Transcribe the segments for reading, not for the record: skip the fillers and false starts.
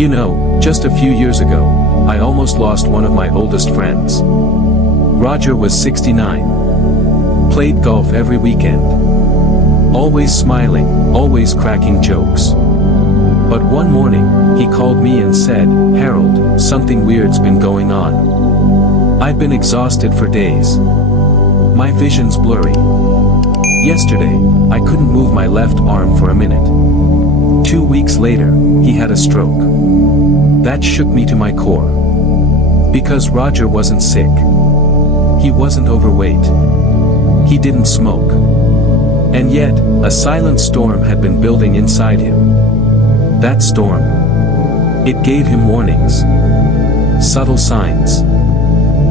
You know, just a few years ago, I almost lost one of my oldest friends. Roger was 69. Played golf every weekend. Always smiling, always cracking jokes. But one morning, he called me and said, "Harold, something weird's been going on. I've been exhausted for days. My vision's blurry. Yesterday, I couldn't move my left arm for a minute. 2 weeks later, he had a stroke." That shook me to my core. Because Roger wasn't sick. He wasn't overweight. He didn't smoke. And yet, a silent storm had been building inside him. That storm. It gave him warnings. Subtle signs.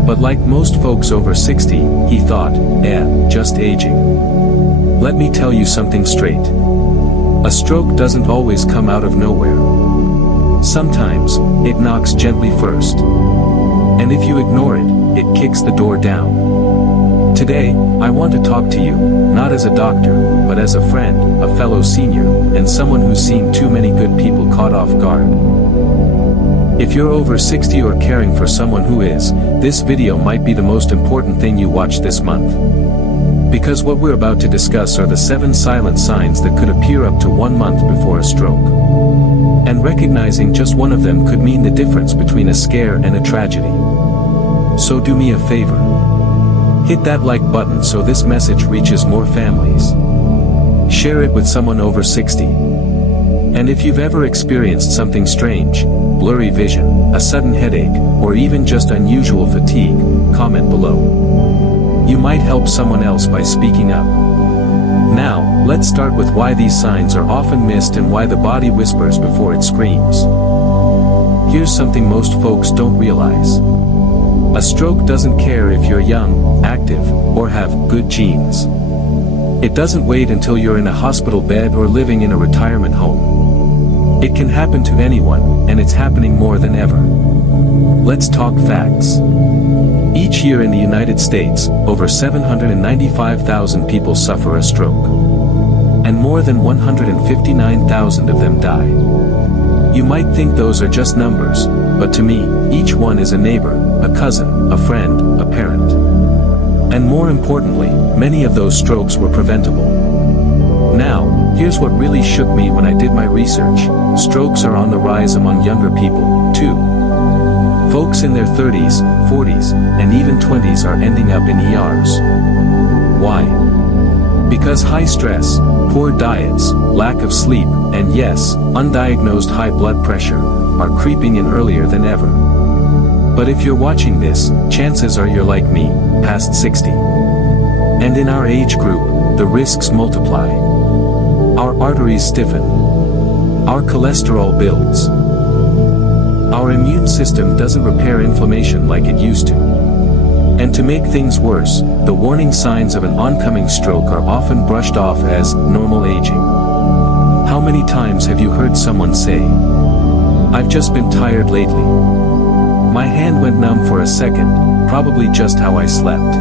But like most folks over 60, he thought, just aging. Let me tell you something straight. A stroke doesn't always come out of nowhere. Sometimes, it knocks gently first. And if you ignore it, it kicks the door down. Today, I want to talk to you, not as a doctor, but as a friend, a fellow senior, and someone who's seen too many good people caught off guard. If you're over 60 or caring for someone who is, this video might be the most important thing you watch this month. Because what we're about to discuss are the 7 silent signs that could appear up to 1 month before a stroke. And recognizing just one of them could mean the difference between a scare and a tragedy. So do me a favor. Hit that like button so this message reaches more families. Share it with someone over 60. And if you've ever experienced something strange, blurry vision, a sudden headache, or even just unusual fatigue, comment below. You might help someone else by speaking up. Now, let's start with why these signs are often missed and why the body whispers before it screams. Here's something most folks don't realize. A stroke doesn't care if you're young, active, or have good genes. It doesn't wait until you're in a hospital bed or living in a retirement home. It can happen to anyone, and it's happening more than ever. Let's talk facts. Each year in the United States, over 795,000 people suffer a stroke. And more than 159,000 of them die. You might think those are just numbers, but to me, each one is a neighbor, a cousin, a friend, a parent. And more importantly, many of those strokes were preventable. Now, here's what really shook me when I did my research. Strokes are on the rise among younger people, too. Folks in their 30s, 40s, and even 20s are ending up in ERs. Why? Because high stress, poor diets, lack of sleep, and yes, undiagnosed high blood pressure, are creeping in earlier than ever. But if you're watching this, chances are you're like me, past 60. And in our age group, the risks multiply. Our arteries stiffen. Our cholesterol builds. Our immune system doesn't repair inflammation like it used to. And to make things worse, the warning signs of an oncoming stroke are often brushed off as normal aging. How many times have you heard someone say, "I've just been tired lately. My hand went numb for a second, probably just how I slept.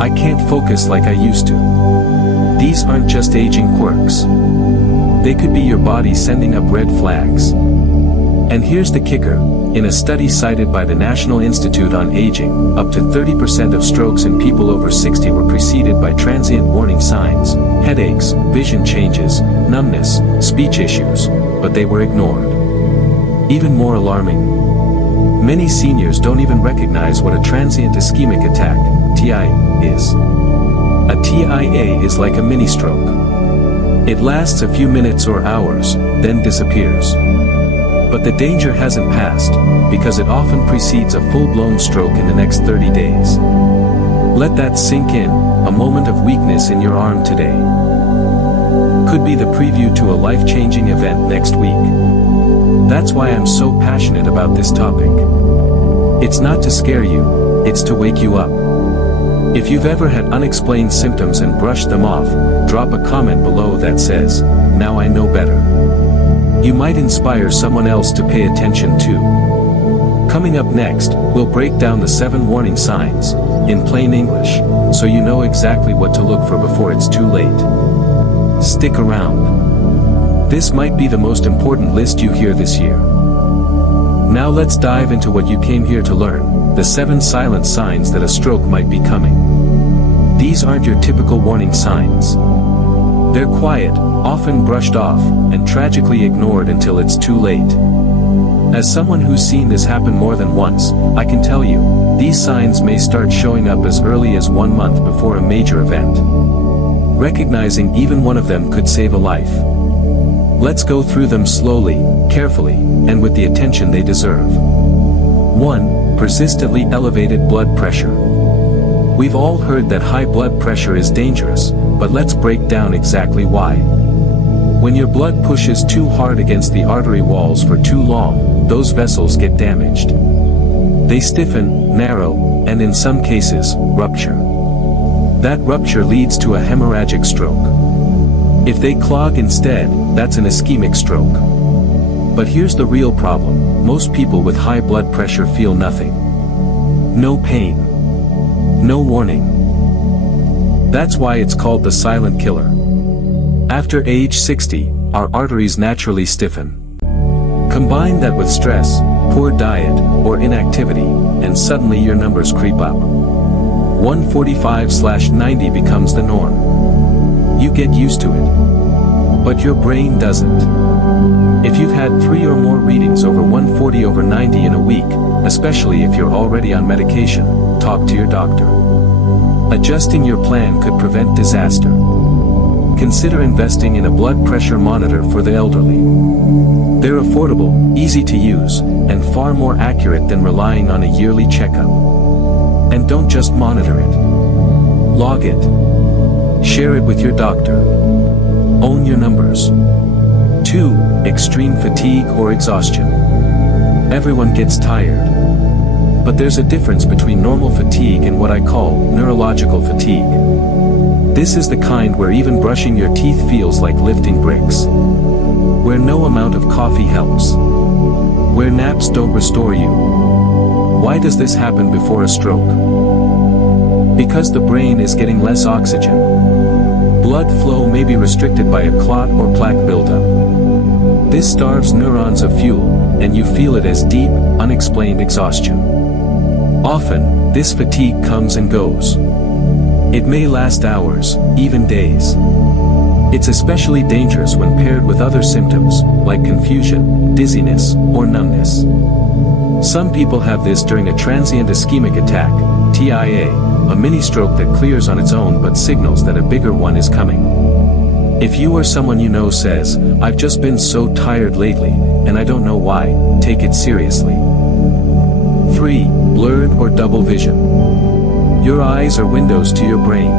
I can't focus like I used to." These aren't just aging quirks. They could be your body sending up red flags. And here's the kicker, in a study cited by the National Institute on Aging, up to 30% of strokes in people over 60 were preceded by transient warning signs, headaches, vision changes, numbness, speech issues, but they were ignored. Even more alarming, many seniors don't even recognize what a transient ischemic attack, TI, is. A TIA is like a mini-stroke. It lasts a few minutes or hours, then disappears. But the danger hasn't passed, because it often precedes a full-blown stroke in the next 30 days. Let that sink in, a moment of weakness in your arm today could be the preview to a life-changing event next week. That's why I'm so passionate about this topic. It's not to scare you, it's to wake you up. If you've ever had unexplained symptoms and brushed them off, drop a comment below that says, "Now I know better." You might inspire someone else to pay attention too. Coming up next, we'll break down the 7 warning signs, in plain English, so you know exactly what to look for before it's too late. Stick around. This might be the most important list you hear this year. Now let's dive into what you came here to learn, the 7 silent signs that a stroke might be coming. These aren't your typical warning signs. They're quiet, often brushed off, and tragically ignored until it's too late. As someone who's seen this happen more than once, I can tell you, these signs may start showing up as early as 1 month before a major event. Recognizing even one of them could save a life. Let's go through them slowly, carefully, and with the attention they deserve. 1. Persistently elevated blood pressure. We've all heard that high blood pressure is dangerous, but let's break down exactly why. When your blood pushes too hard against the artery walls for too long, those vessels get damaged. They stiffen, narrow, and in some cases, rupture. That rupture leads to a hemorrhagic stroke. If they clog instead, that's an ischemic stroke. But here's the real problem: most people with high blood pressure feel nothing. No pain. No warning. That's why it's called the silent killer. After age 60, our arteries naturally stiffen. Combine that with stress, poor diet, or inactivity, and suddenly your numbers creep up. 145/90 becomes the norm. You get used to it. But your brain doesn't. If you've had 3 or more readings over 140/90 in a week, especially if you're already on medication, talk to your doctor. Adjusting your plan could prevent disaster. Consider investing in a blood pressure monitor for the elderly. They're affordable, easy to use, and far more accurate than relying on a yearly checkup. And don't just monitor it. Log it. Share it with your doctor. Own your numbers. 2. Extreme fatigue or exhaustion. Everyone gets tired. But there's a difference between normal fatigue and what I call neurological fatigue. This is the kind where even brushing your teeth feels like lifting bricks. Where no amount of coffee helps. Where naps don't restore you. Why does this happen before a stroke? Because the brain is getting less oxygen. Blood flow may be restricted by a clot or plaque buildup. This starves neurons of fuel, and you feel it as deep, unexplained exhaustion. Often, this fatigue comes and goes. It may last hours, even days. It's especially dangerous when paired with other symptoms, like confusion, dizziness, or numbness. Some people have this during a transient ischemic attack, TIA, a mini-stroke that clears on its own but signals that a bigger one is coming. If you or someone you know says, "I've just been so tired lately, and I don't know why," take it seriously. 3. Blurred or double vision. Your eyes are windows to your brain.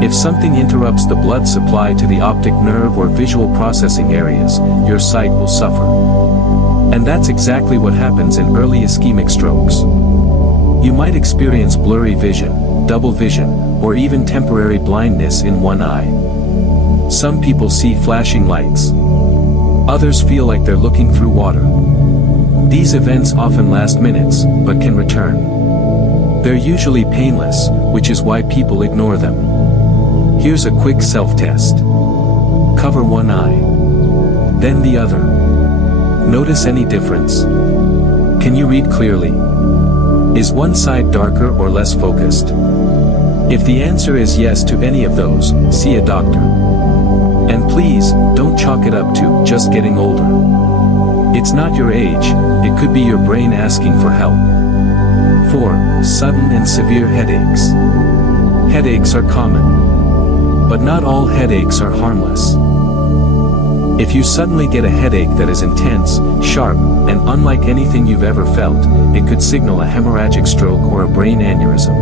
If something interrupts the blood supply to the optic nerve or visual processing areas, your sight will suffer. And that's exactly what happens in early ischemic strokes. You might experience blurry vision, double vision, or even temporary blindness in one eye. Some people see flashing lights. Others feel like they're looking through water. These events often last minutes, but can return. They're usually painless, which is why people ignore them. Here's a quick self-test. Cover one eye. Then the other. Notice any difference? Can you read clearly? Is one side darker or less focused? If the answer is yes to any of those, see a doctor. And please, don't chalk it up to just getting older. It's not your age, it could be your brain asking for help. 4. Sudden and severe headaches. Headaches are common. But not all headaches are harmless. If you suddenly get a headache that is intense, sharp, and unlike anything you've ever felt, it could signal a hemorrhagic stroke or a brain aneurysm.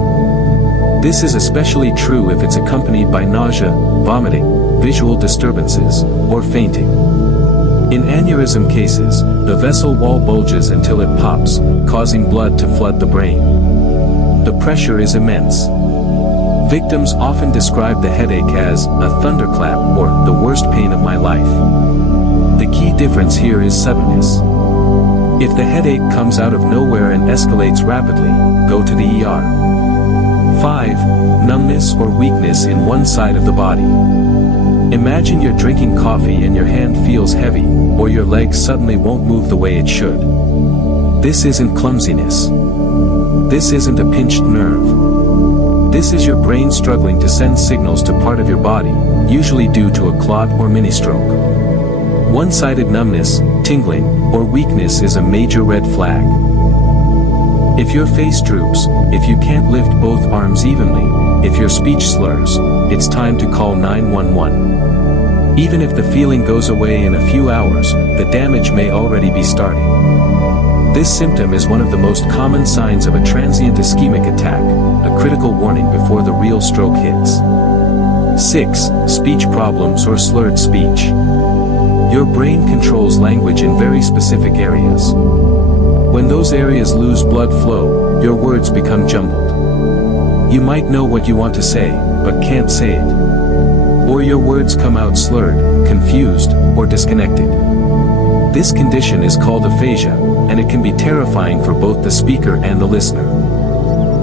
This is especially true if it's accompanied by nausea, vomiting, visual disturbances, or fainting. In aneurysm cases, the vessel wall bulges until it pops, causing blood to flood the brain. The pressure is immense. Victims often describe the headache as a thunderclap or the worst pain of my life. The key difference here is suddenness. If the headache comes out of nowhere and escalates rapidly, go to the ER. 5. Numbness or weakness in one side of the body. Imagine you're drinking coffee and your hand feels heavy, or your leg suddenly won't move the way it should. This isn't clumsiness. This isn't a pinched nerve. This is your brain struggling to send signals to part of your body, usually due to a clot or mini-stroke. One-sided numbness, tingling, or weakness is a major red flag. If your face droops, if you can't lift both arms evenly, if your speech slurs, it's time to call 911. Even if the feeling goes away in a few hours, the damage may already be starting. This symptom is one of the most common signs of a transient ischemic attack, a critical warning before the real stroke hits. 6. Speech problems or slurred speech. Your brain controls language in very specific areas. When those areas lose blood flow, your words become jumbled. You might know what you want to say, but can't say it. Or your words come out slurred, confused, or disconnected. This condition is called aphasia, and it can be terrifying for both the speaker and the listener.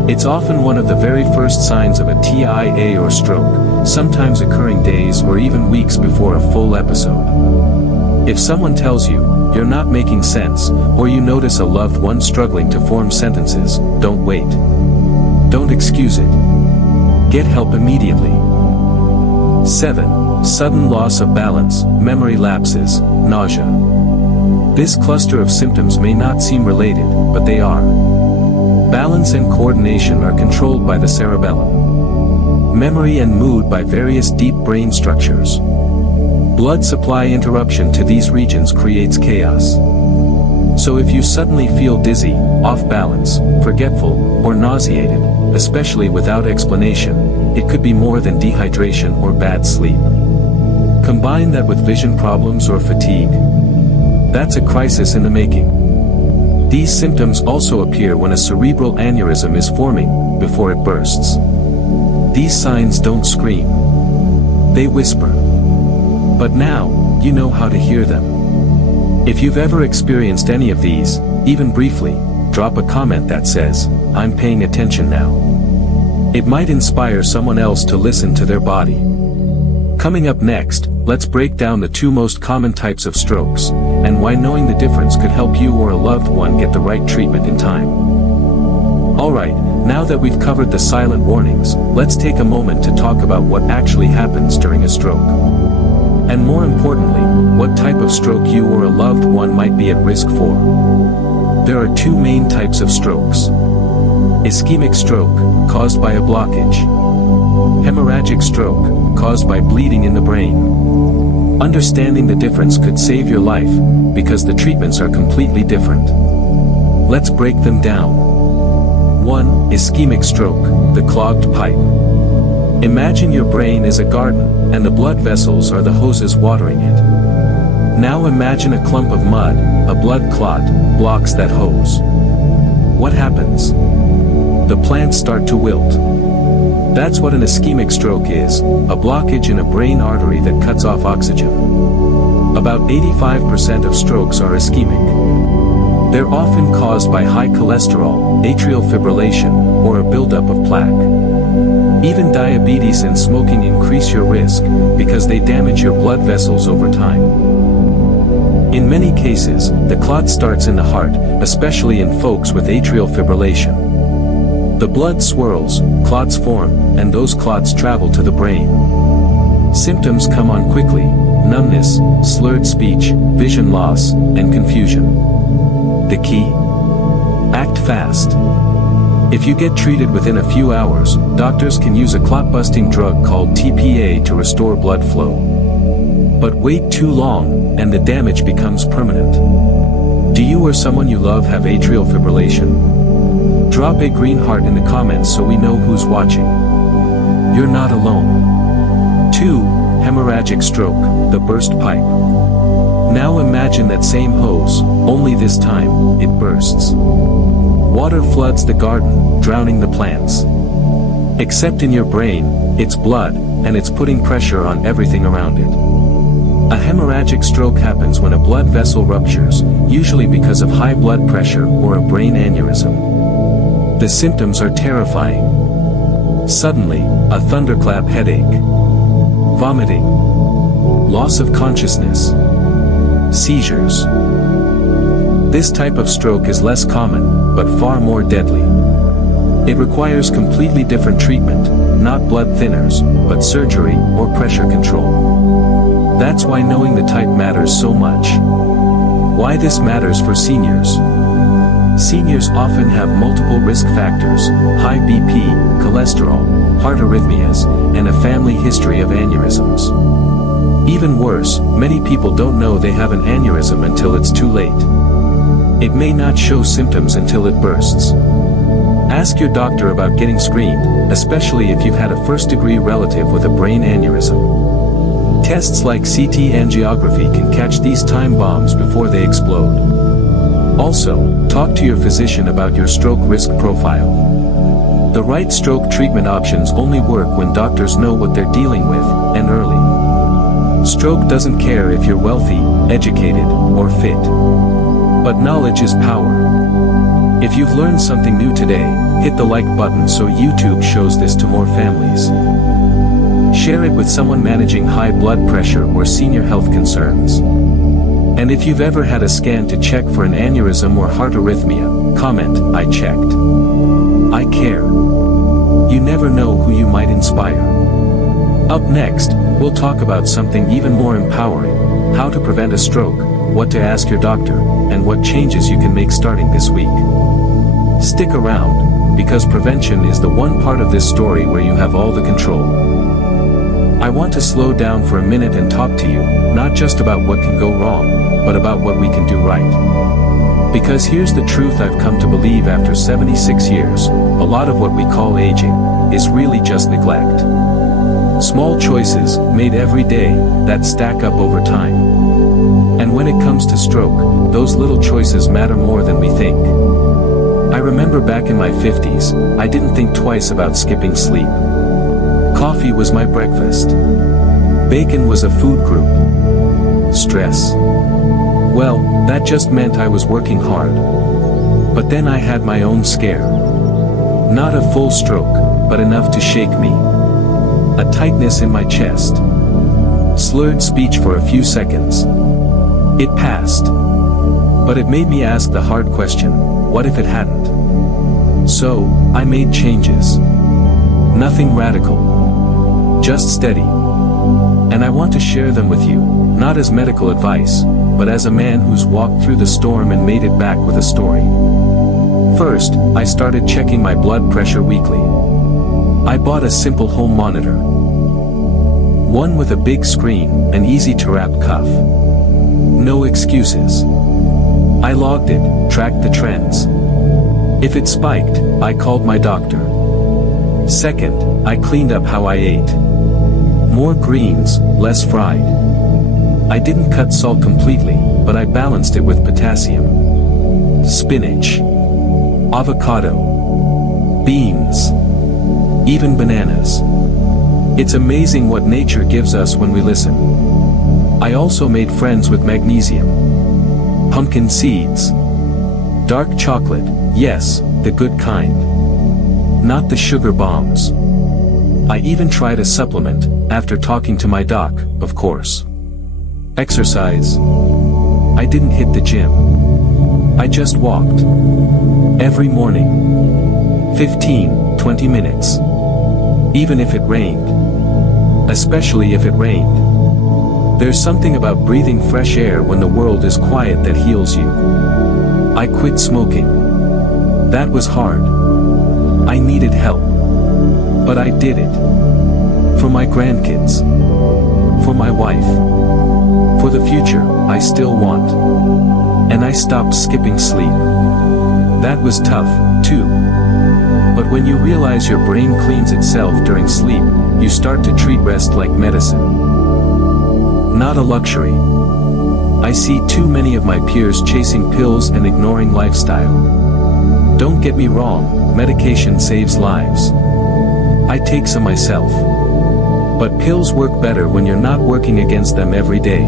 It's often one of the very first signs of a TIA or stroke, sometimes occurring days or even weeks before a full episode. If someone tells you, you're not making sense, or you notice a loved one struggling to form sentences, don't wait. Don't excuse it. Get help immediately. 7. Sudden loss of balance, memory lapses, nausea. This cluster of symptoms may not seem related, but they are. Balance and coordination are controlled by the cerebellum. Memory and mood by various deep brain structures. Blood supply interruption to these regions creates chaos. So if you suddenly feel dizzy, off balance, forgetful, or nauseated, especially without explanation, it could be more than dehydration or bad sleep. Combine that with vision problems or fatigue. That's a crisis in the making. These symptoms also appear when a cerebral aneurysm is forming, before it bursts. These signs don't scream. They whisper. But now, you know how to hear them. If you've ever experienced any of these, even briefly, drop a comment that says, "I'm paying attention now." It might inspire someone else to listen to their body. Coming up next, let's break down the 2 most common types of strokes, and why knowing the difference could help you or a loved one get the right treatment in time. Alright, now that we've covered the silent warnings, let's take a moment to talk about what actually happens during a stroke. And more importantly, what type of stroke you or a loved one might be at risk for. There are 2 main types of strokes. Ischemic stroke, caused by a blockage. Hemorrhagic stroke, caused by bleeding in the brain. Understanding the difference could save your life, because the treatments are completely different. Let's break them down. 1. Ischemic stroke, the clogged pipe. Imagine your brain is a garden, and the blood vessels are the hoses watering it. Now imagine a clump of mud, a blood clot, blocks that hose. What happens? The plants start to wilt. That's what an ischemic stroke is, a blockage in a brain artery that cuts off oxygen. About 85% of strokes are ischemic. They're often caused by high cholesterol, atrial fibrillation, or a buildup of plaque. Even diabetes and smoking increase your risk, because they damage your blood vessels over time. In many cases, the clot starts in the heart, especially in folks with atrial fibrillation. The blood swirls, clots form, and those clots travel to the brain. Symptoms come on quickly: numbness, slurred speech, vision loss, and confusion. The key? Act fast. If you get treated within a few hours, doctors can use a clot-busting drug called TPA to restore blood flow. But wait too long, and the damage becomes permanent. Do you or someone you love have atrial fibrillation? Drop a green heart in the comments so we know who's watching. You're not alone. 2. Hemorrhagic stroke, the burst pipe. Now imagine that same hose, only this time, it bursts. Water floods the garden, drowning the plants. Except in your brain, it's blood, and it's putting pressure on everything around it. A hemorrhagic stroke happens when a blood vessel ruptures, usually because of high blood pressure or a brain aneurysm. The symptoms are terrifying. Suddenly, a thunderclap headache. Vomiting. Loss of consciousness. Seizures. This type of stroke is less common, but far more deadly. It requires completely different treatment, not blood thinners, but surgery or pressure control. That's why knowing the type matters so much. Why this matters for seniors. Seniors often have multiple risk factors: high BP, cholesterol, heart arrhythmias, and a family history of aneurysms. Even worse, many people don't know they have an aneurysm until it's too late. It may not show symptoms until it bursts. Ask your doctor about getting screened, especially if you've had a first-degree relative with a brain aneurysm. Tests like CT angiography can catch these time bombs before they explode. Also, talk to your physician about your stroke risk profile. The right stroke treatment options only work when doctors know what they're dealing with, and early. Stroke doesn't care if you're wealthy, educated, or fit. But knowledge is power. If you've learned something new today, hit the like button so YouTube shows this to more families. Share it with someone managing high blood pressure or senior health concerns. And if you've ever had a scan to check for an aneurysm or heart arrhythmia, comment, "I checked. I care." You never know who you might inspire. Up next, we'll talk about something even more empowering: how to prevent a stroke, what to ask your doctor, and what changes you can make starting this week. Stick around, because prevention is the one part of this story where you have all the control. I want to slow down for a minute and talk to you, not just about what can go wrong, but about what we can do right. Because here's the truth I've come to believe after 76 years, a lot of what we call aging is really just neglect. Small choices, made every day, that stack up over time. And when it comes to stroke, those little choices matter more than we think. I remember back in my 50s, I didn't think twice about skipping sleep. Coffee was my breakfast. Bacon was a food group. Stress? Well, that just meant I was working hard. But then I had my own scare. Not a full stroke, but enough to shake me. A tightness in my chest. Slurred speech for a few seconds. It passed. But it made me ask the hard question: what if it hadn't? So, I made changes. Nothing radical. Just steady. And I want to share them with you, not as medical advice, but as a man who's walked through the storm and made it back with a story. First, I started checking my blood pressure weekly. I bought a simple home monitor. One with a big screen, an easy-to-wrap cuff. No excuses. I logged it, tracked the trends. If it spiked, I called my doctor. Second, I cleaned up how I ate. More greens, less fried. I didn't cut salt completely, but I balanced it with potassium. Spinach. Avocado. Beans. Even bananas. It's amazing what nature gives us when we listen. I also made friends with magnesium. Pumpkin seeds. Dark chocolate, yes, the good kind. Not the sugar bombs. I even tried a supplement, after talking to my doc, of course. Exercise. I didn't hit the gym. I just walked. Every morning. 15-20 minutes. Even if it rained. Especially if it rained. There's something about breathing fresh air when the world is quiet that heals you. I quit smoking. That was hard. I needed help. But I did it. For my grandkids. For my wife. For the future I still want. And I stopped skipping sleep. That was tough, too. But when you realize your brain cleans itself during sleep, you start to treat rest like medicine. Not a luxury. I see too many of my peers chasing pills and ignoring lifestyle. Don't get me wrong, medication saves lives. I take some myself. But pills work better when you're not working against them every day.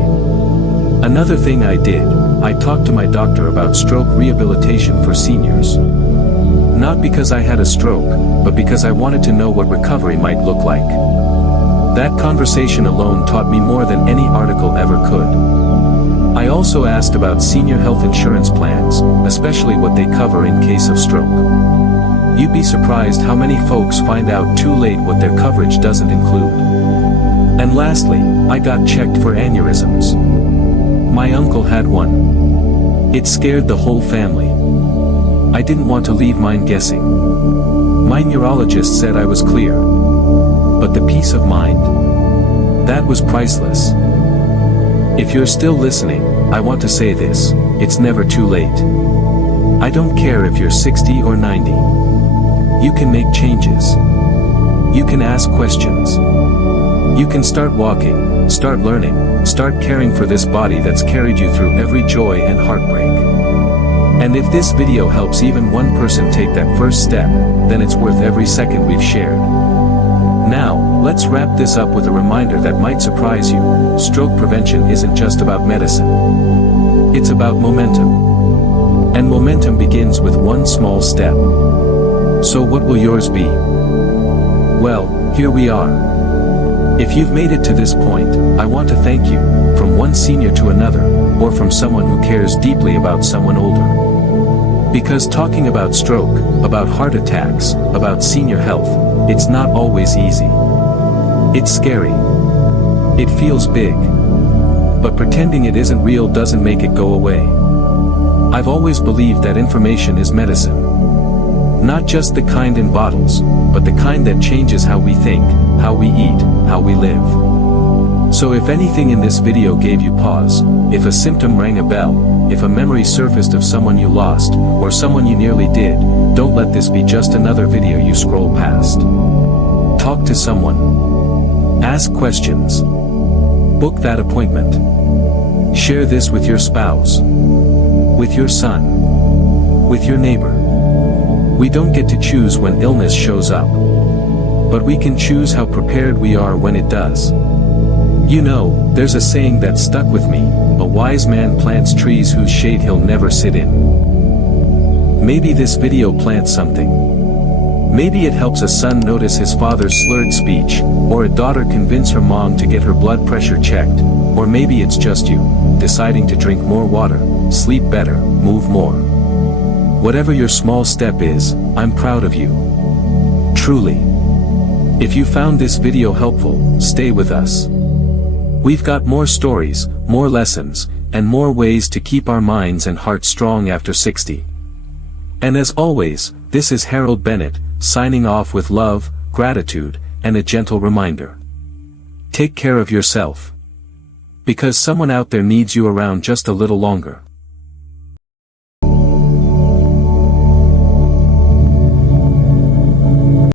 Another thing I did, I talked to my doctor about stroke rehabilitation for seniors. Not because I had a stroke, but because I wanted to know what recovery might look like. That conversation alone taught me more than any article ever could. I also asked about senior health insurance plans, especially what they cover in case of stroke. You'd be surprised how many folks find out too late what their coverage doesn't include. And lastly, I got checked for aneurysms. My uncle had one. It scared the whole family. I didn't want to leave mine guessing. My neurologist said I was clear. But the peace of mind? That was priceless. If you're still listening, I want to say this: it's never too late. I don't care if you're 60 or 90. You can make changes. You can ask questions. You can start walking, start learning, start caring for this body that's carried you through every joy and heartbreak. And if this video helps even one person take that first step, then it's worth every second we've shared. Now, let's wrap this up with a reminder that might surprise you: stroke prevention isn't just about medicine. It's about momentum. And momentum begins with one small step. So what will yours be? Well, here we are. If you've made it to this point, I want to thank you, from one senior to another, or from someone who cares deeply about someone older. Because talking about stroke, about heart attacks, about senior health, it's not always easy. It's scary. It feels big. But pretending it isn't real doesn't make it go away. I've always believed that information is medicine. Not just the kind in bottles, but the kind that changes how we think, how we eat, how we live. So if anything in this video gave you pause, if a symptom rang a bell, if a memory surfaced of someone you lost, or someone you nearly did, don't let this be just another video you scroll past. Talk to someone. Ask questions. Book that appointment. Share this with your spouse. With your son. With your neighbor. We don't get to choose when illness shows up. But we can choose how prepared we are when it does. You know, there's a saying that stuck with me: a wise man plants trees whose shade he'll never sit in. Maybe this video plants something. Maybe it helps a son notice his father's slurred speech, or a daughter convince her mom to get her blood pressure checked, or maybe it's just you, deciding to drink more water, sleep better, move more. Whatever your small step is, I'm proud of you. Truly. If you found this video helpful, stay with us. We've got more stories, more lessons, and more ways to keep our minds and hearts strong after 60. And as always, this is Harold Bennett, signing off with love, gratitude, and a gentle reminder. Take care of yourself. Because someone out there needs you around just a little longer.